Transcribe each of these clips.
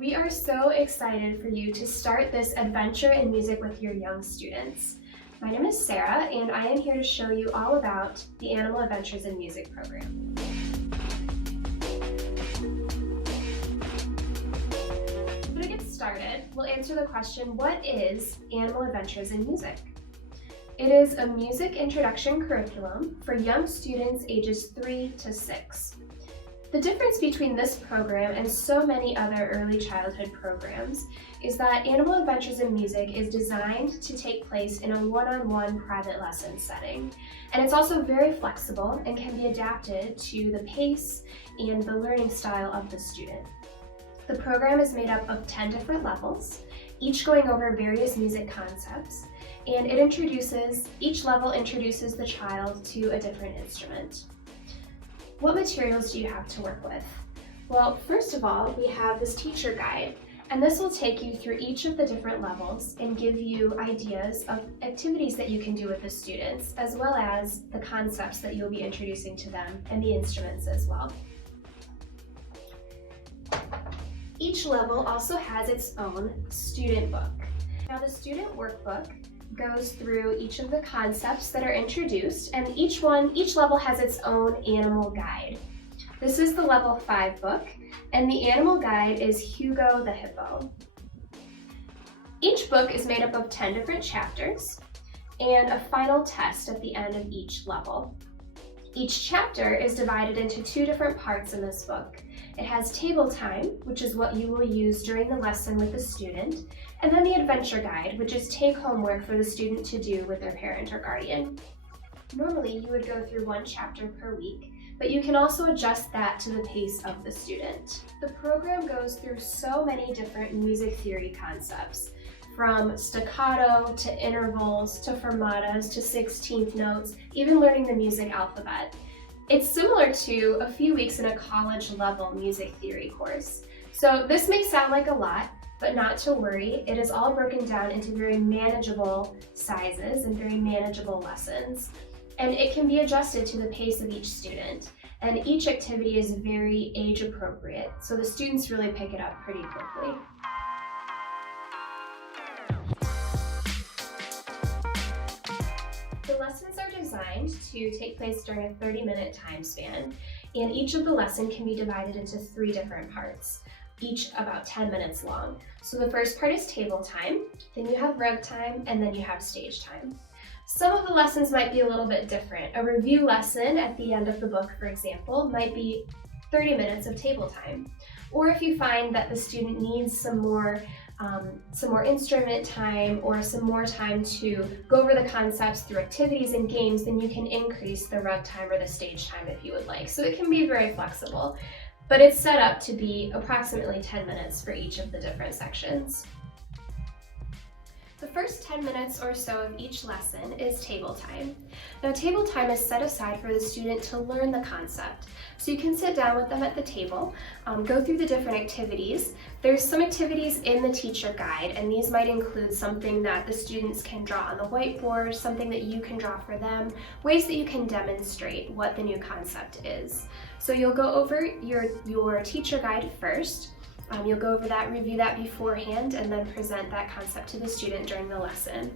We are so excited for you to start this adventure in music with your young students. My name is Sarah, and I am here to show you all about the Animal Adventures in Music program. To get started, we'll answer the question, what is Animal Adventures in Music? It is a music introduction curriculum for young students ages 3 to 6. The difference between this program and so many other early childhood programs is that Animal Adventures in Music is designed to take place in a one-on-one private lesson setting. And it's also very flexible and can be adapted to the pace and the learning style of the student. The program is made up of 10 different levels, each going over various music concepts, and each level introduces the child to a different instrument. What materials do you have to work with? Well, first of all, we have this teacher guide, and this will take you through each of the different levels and give you ideas of activities that you can do with the students, as well as the concepts that you'll be introducing to them and the instruments as well. Each level also has its own student book. Now, the student workbook goes through each of the concepts that are introduced, and each level has its own animal guide. This is the level 5 book, and the animal guide is Hugo the Hippo. Each book is made up of 10 different chapters and a final test at the end of each level. Each chapter is divided into 2 different parts in this book. It has table time, which is what you will use during the lesson with the student, and then the adventure guide, which is take-home work for the student to do with their parent or guardian. Normally, you would go through 1 chapter per week, but you can also adjust that to the pace of the student. The program goes through so many different music theory concepts, from staccato to intervals to fermatas to 16th notes, even learning the music alphabet. It's similar to a few weeks in a college level music theory course. So this may sound like a lot, but not to worry. It is all broken down into very manageable sizes and very manageable lessons. And it can be adjusted to the pace of each student. And each activity is very age appropriate, so the students really pick it up pretty quickly. The lessons are designed to take place during a 30-minute time span, and each of the lessons can be divided into 3 different parts, each about 10 minutes long. So the first part is table time, then you have rug time, and then you have stage time. Some of the lessons might be a little bit different. A review lesson at the end of the book, for example, might be 30 minutes of table time. Or if you find that the student needs some more instrument time or some more time to go over the concepts through activities and games, then you can increase the rug time or the stage time if you would like. So it can be very flexible, but it's set up to be approximately 10 minutes for each of the different sections. The first 10 minutes or so of each lesson is table time. Now, table time is set aside for the student to learn the concept. So you can sit down with them at the table, go through the different activities. There's some activities in the teacher guide, and these might include something that the students can draw on the whiteboard, something that you can draw for them, ways that you can demonstrate what the new concept is. So you'll go over your teacher guide first. You'll go over that, review that beforehand, and then present that concept to the student during the lesson.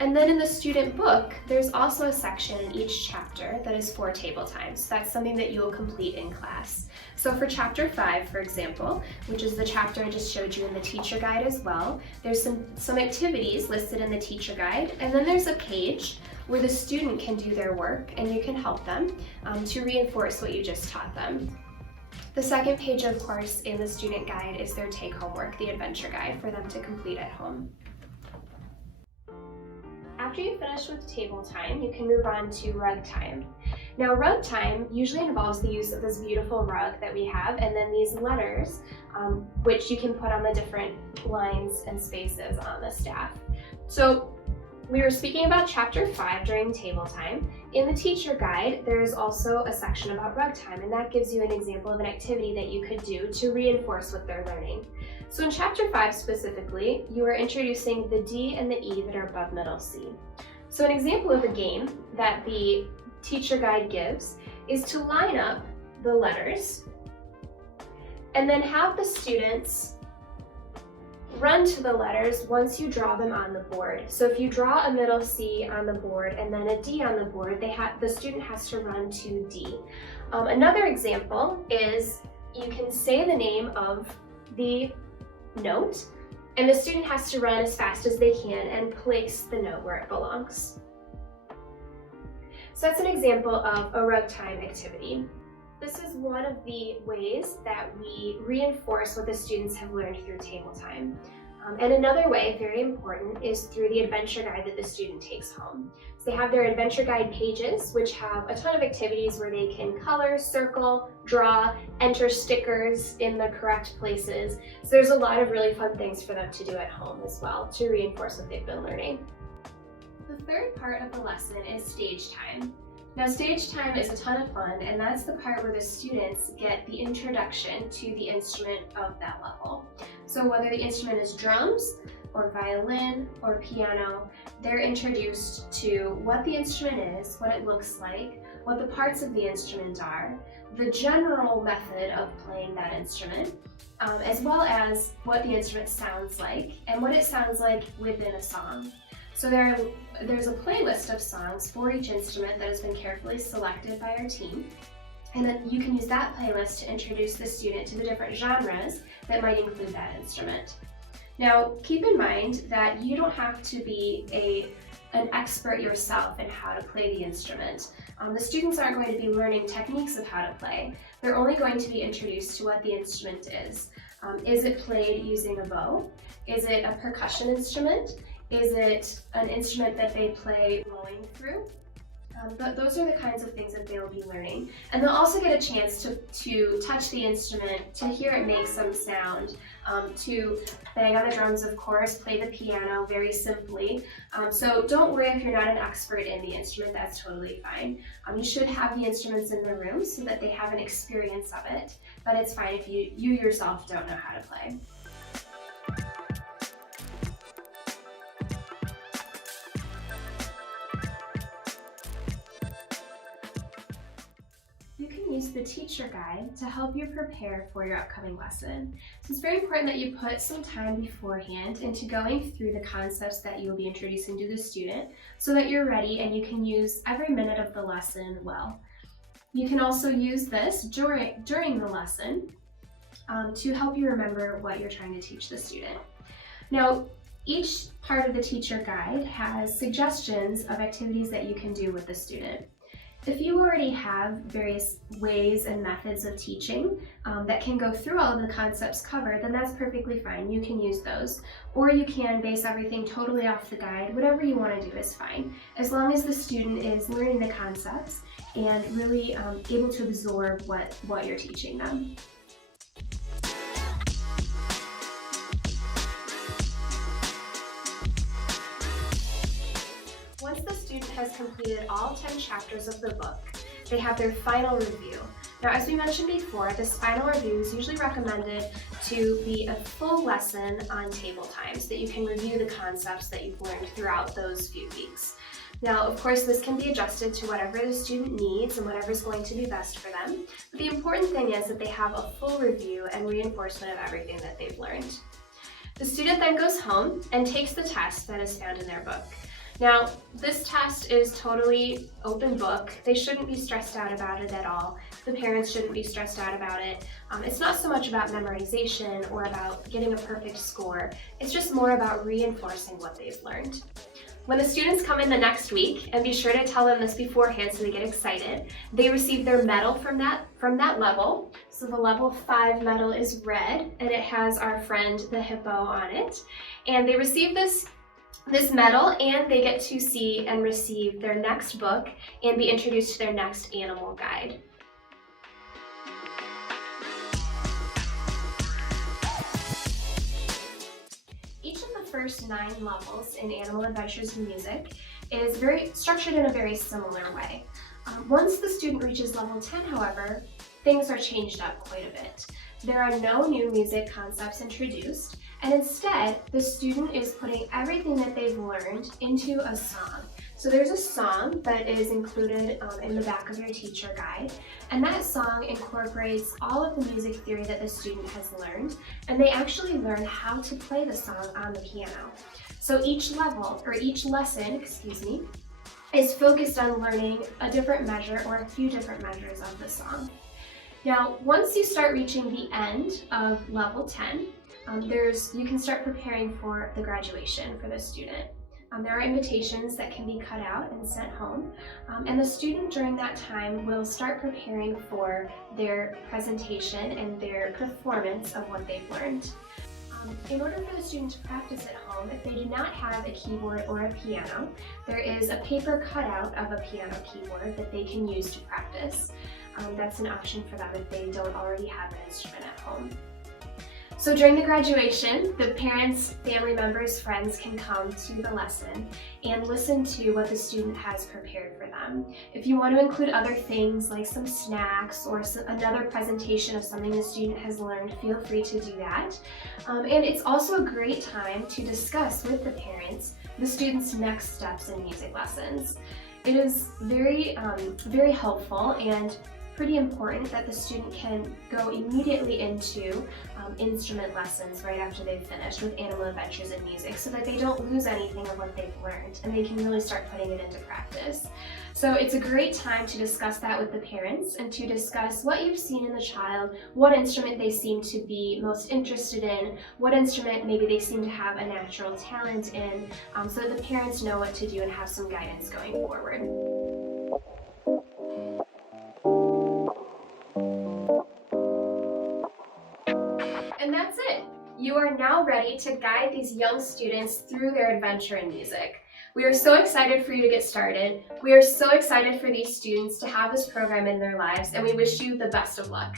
And then in the student book, there's also a section in each chapter that is for table time. So that's something that you will complete in class. So for chapter 5, for example, which is the chapter I just showed you in the teacher guide as well, there's some activities listed in the teacher guide, and then there's a page where the student can do their work and you can help them to reinforce what you just taught them. The second page, of course, in the student guide is their take-home work, the adventure guide, for them to complete at home. After you finish with table time, you can move on to rug time. Now, rug time usually involves the use of this beautiful rug that we have, and then these letters, which you can put on the different lines and spaces on the staff. So we were speaking about chapter 5 during table time. In the teacher guide, there is also a section about rug time, and that gives you an example of an activity that you could do to reinforce what they're learning. So in chapter 5 specifically, you are introducing the D and the E that are above middle C. So an example of a game that the teacher guide gives is to line up the letters and then have the students run to the letters once you draw them on the board. So if you draw a middle C on the board and then a D on the board, the student has to run to D. Another example is you can say the name of the note, and the student has to run as fast as they can and place the note where it belongs. So that's an example of a ragtime activity. This is one of the ways that we reinforce what the students have learned through table time. And another way, very important, is through the adventure guide that the student takes home. So they have their adventure guide pages, which have a ton of activities where they can color, circle, draw, enter stickers in the correct places. So there's a lot of really fun things for them to do at home as well to reinforce what they've been learning. The third part of the lesson is stage time. Now, stage time is a ton of fun, and that's the part where the students get the introduction to the instrument of that level. So whether the instrument is drums, or violin, or piano, they're introduced to what the instrument is, what it looks like, what the parts of the instrument are, the general method of playing that instrument, as well as what the instrument sounds like, and what it sounds like within a song. So there's a playlist of songs for each instrument that has been carefully selected by our team. And then you can use that playlist to introduce the student to the different genres that might include that instrument. Now, keep in mind that you don't have to be an expert yourself in how to play the instrument. The students aren't going to be learning techniques of how to play. They're only going to be introduced to what the instrument is. Is it played using a bow? Is it a percussion instrument? Is it an instrument that they play blowing through? Those are the kinds of things that they'll be learning. And they'll also get a chance to touch the instrument, to hear it make some sound, to bang on the drums, of course, play the piano very simply. So don't worry if you're not an expert in the instrument, that's totally fine. You should have the instruments in the room so that they have an experience of it, but it's fine if you yourself don't know how to play. You can use the teacher guide to help you prepare for your upcoming lesson. So it's very important that you put some time beforehand into going through the concepts that you will be introducing to the student so that you're ready and you can use every minute of the lesson well. You can also use this during the lesson to help you remember what you're trying to teach the student. Now, each part of the teacher guide has suggestions of activities that you can do with the student. If you already have various ways and methods of teaching that can go through all of the concepts covered, then that's perfectly fine. You can use those. Or you can base everything totally off the guide. Whatever you want to do is fine, as long as the student is learning the concepts and really able to absorb what you're teaching them. Once the student has completed all 10 chapters of the book, they have their final review. Now, as we mentioned before, this final review is usually recommended to be a full lesson on table time so that you can review the concepts that you've learned throughout those few weeks. Now, of course, this can be adjusted to whatever the student needs and whatever is going to be best for them. But the important thing is that they have a full review and reinforcement of everything that they've learned. The student then goes home and takes the test that is found in their book. Now, this test is totally open book. They shouldn't be stressed out about it at all. The parents shouldn't be stressed out about it. It's not so much about memorization or about getting a perfect score. It's just more about reinforcing what they've learned. When the students come in the next week, and be sure to tell them this beforehand so they get excited, they receive their medal from that level. So the level 5 medal is red, and it has our friend the hippo on it. And they receive this medal, and they get to see and receive their next book and be introduced to their next animal guide. Each of the first 9 levels in Animal Adventures in Music is structured in a very similar way. Once the student reaches level 10, however, things are changed up quite a bit. There are no new music concepts introduced, and instead, the student is putting everything that they've learned into a song. So there's a song that is included in the back of your teacher guide, and that song incorporates all of the music theory that the student has learned, and they actually learn how to play the song on the piano. So each lesson, is focused on learning a different measure or a few different measures of the song. Now, once you start reaching the end of level 10, you can start preparing for the graduation for the student. There are invitations that can be cut out and sent home, and the student during that time will start preparing for their presentation and their performance of what they've learned. In order for the student to practice at home, if they do not have a keyboard or a piano, there is a paper cutout of a piano keyboard that they can use to practice. That's an option for them if they don't already have an instrument at home. So during the graduation, the parents, family members, friends can come to the lesson and listen to what the student has prepared for them. If you want to include other things like some snacks or another presentation of something the student has learned, feel free to do that. And it's also a great time to discuss with the parents the student's next steps in music lessons. It is very helpful and pretty important that the student can go immediately into instrument lessons right after they've finished with Animal Adventures in Music, so that they don't lose anything of what they've learned and they can really start putting it into practice. So it's a great time to discuss that with the parents and to discuss what you've seen in the child, what instrument they seem to be most interested in, what instrument maybe they seem to have a natural talent in, so that the parents know what to do and have some guidance going forward. And that's it. You are now ready to guide these young students through their adventure in music. We are so excited for you to get started. We are so excited for these students to have this program in their lives, and we wish you the best of luck.